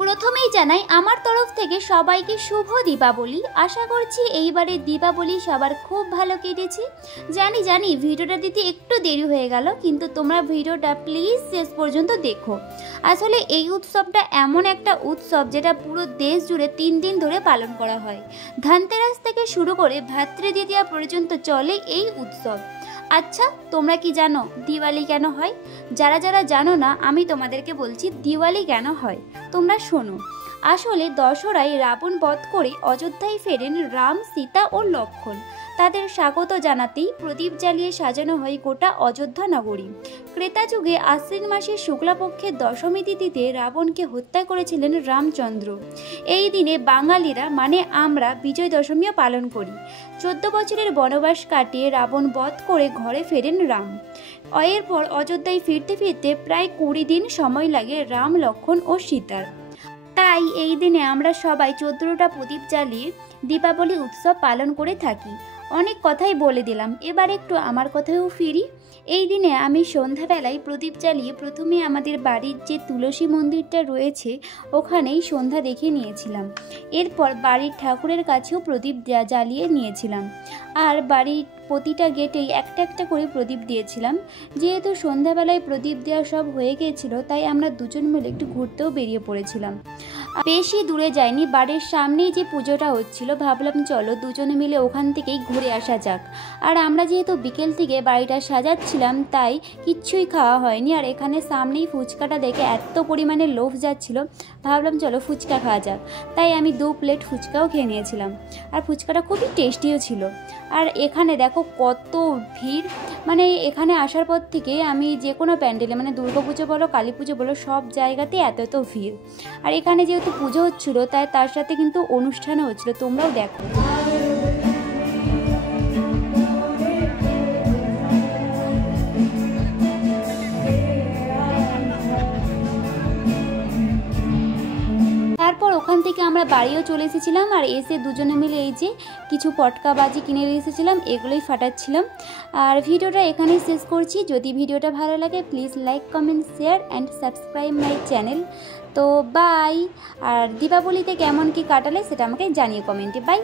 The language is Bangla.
প্রথমেই জানাই আমার তরফ থেকে সবাইকে শুভ দীপাবলি। আশা করছি এইবারে দীপাবলি সবার খুব ভালো কেটেছে। জানি ভিডিওটা দিতে একটু দেরি হয়ে গেল, কিন্তু তোমরা ভিডিওটা প্লিজ শেষ পর্যন্ত দেখো। আসলে এই উৎসবটা এমন একটা উৎসব যেটা পুরো দেশ জুড়ে 3 দিন ধরে পালন করা হয়। ধনতেরাস থেকে শুরু করে ভাতৃদ্বিতীয়া পর্যন্ত চলে এই উৎসব। আচ্ছা, তোমরা কি জানো দিওয়ালি কেন হয়? যারা যারা জানো না, আমি তোমাদেরকে বলছি দিওয়ালি কেন হয়। তোমরা শোনো। আসলে দশরায় রাবণ বধ করে অযোধ্যায় ফেরেন রাম, সীতা ও লক্ষ্মণ। তাদের স্বাগত জানাতেই প্রদীপ জ্বালিয়ে সাজানো হয় গোটা অযোধ্যা নগরী। ক্রেতা যুগে আশ্বিন মাসের শুক্লাপক্ষের দশমী তিথিতে রাবণকে হত্যা করেছিলেন রামচন্দ্র। এই দিনে বাঙালিরা মানে আমরা বিজয় দশমীও পালন করি। 14 বছরের বনবাস কাটিয়ে রাবণ বধ করে ঘরে ফেরেন রাম। এরপর অযোধ্যায় ফিরতে ফিরতে প্রায় 20 দিন সময় লাগে রাম, লক্ষ্মণ ও সীতার। তাই এই দিনে আমরা সবাই 14টা প্রদীপ জ্বালিয়ে দীপাবলি উৎসব পালন করে থাকি। অনেক কথাই বলে দিলাম, এবার একটু আমার কথায়ও ফিরি। এই দিনে আমি সন্ধ্যাবেলায় প্রদীপ জ্বালিয়ে প্রথমে আমাদের বাড়ির যে তুলসী মন্দিরটা রয়েছে ওখানেই সন্ধ্যা দেখে নিয়েছিলাম। এরপর বাড়ির ঠাকুরের কাছেও প্রদীপ জ্বালিয়ে নিয়েছিলাম। আর বাড়ির প্রতিটা গেটেই একটা একটা করে প্রদীপ দিয়েছিলাম। যেহেতু সন্ধ্যাবেলায় প্রদীপ দেওয়া সব হয়ে গিয়েছিল, তাই আমরা দুজন মিলে একটু ঘুরতেও বেরিয়ে পড়েছিলাম। বেশি দূরে যাইনি, বাড়ির সামনেই যে পুজোটা হচ্ছিল, ভাবলাম চলো দুজনে মিলে ওখান থেকেই ঘুরে আসা যাক। আর আমরা যেহেতু বিকেল থেকে বাড়িটা সাজাচ্ছিলাম, তাই কিচ্ছুই খাওয়া হয়নি। আর এখানে সামনেই ফুচকাটা দেখে এত পরিমাণে লোভ যাচ্ছিল, ভাবলাম চলো ফুচকা খাওয়া যাক। তাই আমি 2 প্লেট ফুচকাও খেয়ে নিয়েছিলাম। আর ফুচকাটা খুবই টেস্টিও ছিল। আর এখানে দেখো কত ভিড়, মানে এখানে আসার পর থেকে আমি যে কোনো প্যান্ডেলে, মানে দুর্গাপুজো বলো, কালী পুজো বলো, সব জায়গাতে এত ভিড়। আর এখানে যেহেতু পুজো হচ্ছিলো, তাই তার সাথে কিন্তু অনুষ্ঠানও হচ্ছিলো, তোমরাও দেখো। তারপর ওখান থেকে আমরা বাড়িও চলে এসেছিলাম। আর এসে দুজনে মিলে এই যে কিছু পটকা বাজি কিনে এসেছিলাম, এগুলোই ফাটাচ্ছিলাম। আর ভিডিওটা এখানেই শেষ করছি। যদি ভিডিওটা ভালো লাগে please like, comment, share and subscribe my channel. তো বাই। আর দীপাবলিতে কেমন কি কাটালে সেটা আমাকে জানিয়ে কমেন্টে। বাই।